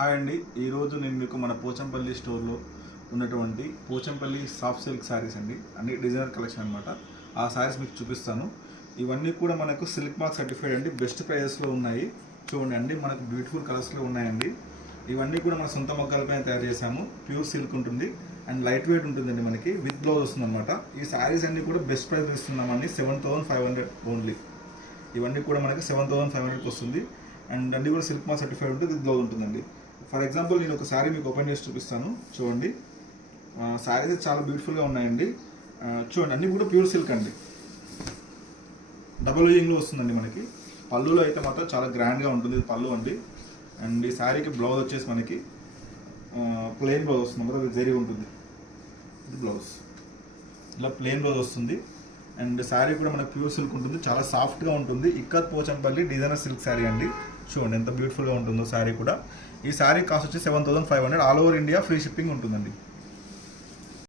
Hi అండి, ఈరోజు నేను మీకు మన పోచంపల్లి స్టోర్లో ఉన్నటువంటి పోచంపల్లి సాఫ్ట్ సిల్క్ శారీస్ అండి, అన్ని డిజైనర్ కలెక్షన్ అనమాట. ఆ శారీస్ మీకు చూపిస్తాను. ఇవన్నీ కూడా మనకు సిల్క్ మార్క్ సర్టిఫైడ్ అండి, బెస్ట్ ప్రైజెస్లో ఉన్నాయి. చూడండి అండి, మనకు బ్యూటిఫుల్ కలర్స్లో ఉన్నాయండి. ఇవన్నీ కూడా మన సొంత మొక్కలపైన తయారు చేసాము. ప్యూర్ సిల్క్ ఉంటుంది అండ్ లైట్ వెయిట్ ఉంటుందండి, మనకి విత్ బ్లౌజ్ వస్తుంది అనమాట. ఈ శారీస్ అన్నీ కూడా బెస్ట్ ప్రైస్ ఇస్తున్నామండి, 7,500 ఓన్లీ. ఇవన్నీ కూడా మనకి 7,500కి వస్తుంది అండ్ అన్నీ కూడా సిల్క్ మార్క్ సర్టిఫైడ్ ఉంటుంది, విత్ బ్లౌజ్ ఉంటుందండి. ఫర్ ఎగ్జాంపుల్ నేను ఒక శారీ మీకు ఓపెన్ చేసి చూపిస్తాను. చూడండి, శారీస్ చాలా బ్యూటిఫుల్గా ఉన్నాయండి. చూడండి, అన్నీ కూడా ప్యూర్ సిల్క్ అండి, డబుల్ యూజింగ్లో వస్తుందండి. మనకి పళ్ళులో అయితే మాత్రం చాలా గ్రాండ్గా ఉంటుంది, ఇది పళ్ళు అండి. అండ్ ఈ శారీకి బ్లౌజ్ వచ్చేసి మనకి ప్లెయిన్ బ్లౌజ్ వస్తుంది అన్నమాట, అది జరీ ఉంటుంది. ఇది బ్లౌజ్, ఇలా ప్లెయిన్ బ్లౌజ్ వస్తుంది. అండ్ శారీ కూడా మనకి ప్యూర్ సిల్క్ ఉంటుంది, చాలా సాఫ్ట్గా ఉంటుంది. ఇక్కత్ పోచంపల్లి డిజైనర్ సిల్క్ శారీ అండి. చూడండి ఎంత బ్యూటిఫుల్గా ఉంటుందో శారీ కూడా. ఈ శారీ కాస్ట్ వచ్చి 7,500, all over India free shipping ఉంటుందండి.